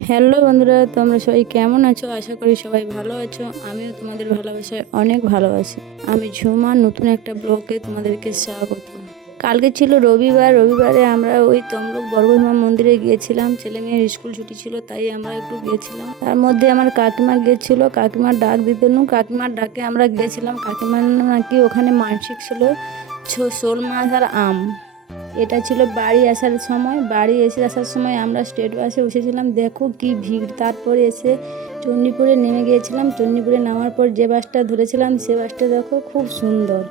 Hello বন্ধুরা, তোমরা সবাই কেমন আছো? আশা করি সবাই ভালো আছো। আমিও তোমাদের ভালোবাসায় অনেক ভালোবাসি। আমি ঝুমা, নতুন একটা ব্লগে তোমাদেরকে স্বাগত। কালকে ছিল রবিবার। রবিবারে আমরা ওই তমলুক বর্গভীমা মন্দিরে গিয়েছিলাম। ছেলে মেয়ের স্কুল ছুটি ছিল, তাই আমরা একটু গিয়েছিলাম। তার মধ্যে আমার কাকিমা গিয়েছিল, কাকিমার ডাক দিতে কাকিমার ডাকে আমরা গিয়েছিলাম। কাকিমার নাকি ওখানে মানসিক ছিল শোল মাছ আর আম। এটা ছিল বাড়ি আসার সময়। বাড়ি আসার সময় আমরা স্টেট বাসে উঠেছিলাম। দেখো কি ভিড়। তারপরে এসে চণ্ডীপুরে নেমে গিয়েছিলাম। চণ্ডীপুরে নামার পর যে বাসটা ধরেছিলাম সে বাসটা দেখো খুব সুন্দর।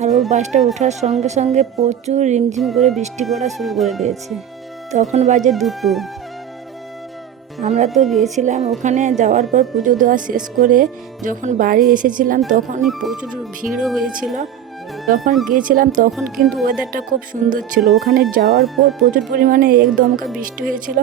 আর ওই বাসটা ওঠার সঙ্গে সঙ্গে প্রচুর রিমঝিম করে বৃষ্টি পড়া শুরু করে দিয়েছে। তখন বাজে 2টো। আমরা তো গিয়েছিলাম ওখানে। যাওয়ার পর পুজো দেওয়া শেষ করে যখন বাড়ি এসেছিলাম তখনই প্রচুর ভিড়ও হয়েছিল। যখন গিয়েছিলাম তখন কিন্তু ওয়েদারটা খুব সুন্দর ছিল। ওখানে যাওয়ার পর প্রচুর পরিমাণে এক দমকা বৃষ্টি হয়েছিল।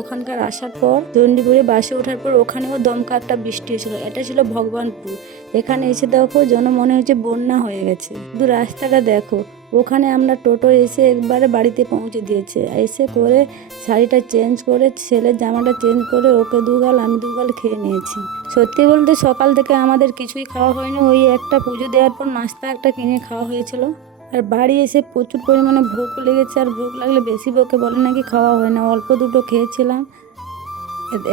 ওখানকার আসার পর চণ্ডীপুরে বাসে ওঠার পর ওখানেও দমকা একটা বৃষ্টি হয়েছিল। এটা ছিল ভগবানপুর। এখানে এসে দেখো যেন মনে হচ্ছে বন্যা হয়ে গেছে। শুধু রাস্তাটা দেখো। ওখানে আমরা টোটো এসে একবারে বাড়িতে পৌঁছে দিয়েছে। এসে করে শাড়িটা চেঞ্জ করে, ছেলের জামাটা চেঞ্জ করে ওকে দুগাল আমি দুগাল খেয়ে নিয়েছি। সত্যি বলতে সকাল থেকে আমাদের কিছুই খাওয়া হয়নি। ওই একটা পুজো দেওয়ার পর নাস্তা একটা কিনে খাওয়া হয়েছিল। আর বাড়ি এসে প্রচুর পরিমাণে ভোগ লেগেছে। আর ভোগ লাগলে বেশি ভোগে বলে নাকি খাওয়া হয় না। অল্প দুটো খেয়েছিলাম।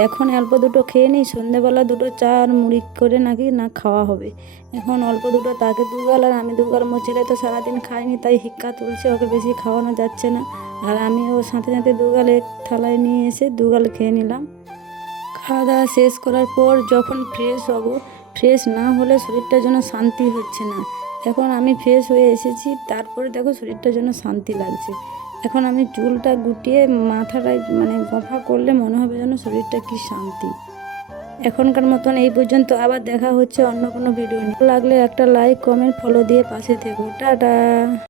এখন অল্প দুটো খেয়ে নিই, সন্ধ্যেবেলা দুটো চা আর মুড়ি করে নাকি না খাওয়া হবে। এখন অল্প দুটো তাকে দুগাল আর আমি দুগাল। মোর ছেলে তো সারাদিন খায়নি, তাই হিক্কা তুলছে, ওকে বেশি খাওয়ানো যাচ্ছে না। আর আমি ওর সাথে সাথে দুগাল এক থালায় নিয়ে এসে দুগাল খেয়ে নিলাম। খাওয়া দাওয়া শেষ করার পর যখন ফ্রেশ হব, ফ্রেশ না হলে শরীরটার জন্য শান্তি হচ্ছে না। এখন আমি ফ্রেশ হয়ে এসেছি, তারপরে দেখো শরীরটার জন্য শান্তি লাগছে। এখন আমি চুলটা গুটিয়ে মাথাটায় গফা করলে মনে হবে যেন শরীরটা কি শান্তি। এখনকার মতন এই পর্যন্ত। আবার দেখা হচ্ছে অন্য কোনো ভিডিও নিয়ে। লাগলে একটা লাইক, কমেন্ট, ফলো দিয়ে পাশে থেকো। টাটা।